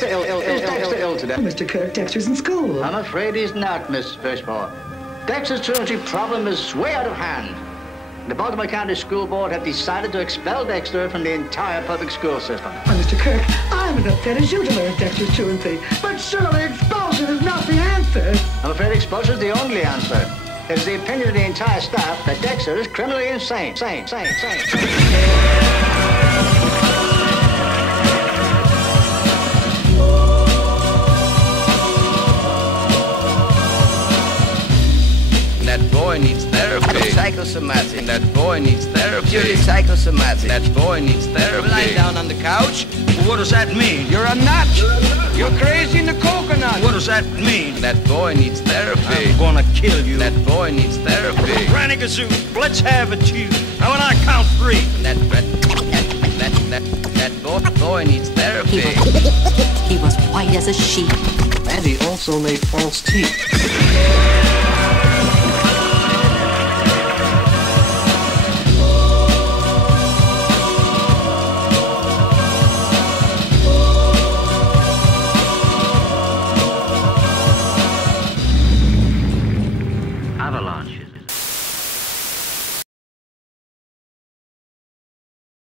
Dexter ill today? Mr. Kirk, Dexter's in school. I'm afraid he's not, Miss Fishmore. Dexter's truancy problem is way out of hand. The Baltimore County School Board have decided to expel Dexter from the entire public school system. Mr. Kirk, I'm as upset as you to learn Dexter's truancy, but surely expulsion is not the answer. I'm afraid expulsion is the only answer. It's the opinion of the entire staff that Dexter is criminally insane. Sane. That boy needs therapy. Psychosomatic. That boy needs therapy. Purely psychosomatic. That boy needs therapy. Lying down on the couch. What does that mean? You're a nut. You're crazy in the coconut. What does that mean? That boy needs therapy. I'm gonna kill you. That boy needs therapy. Granny Gazoo, let's have it, you. Now when I count 3. That boy needs therapy. He was white as a sheet. And he also made false teeth.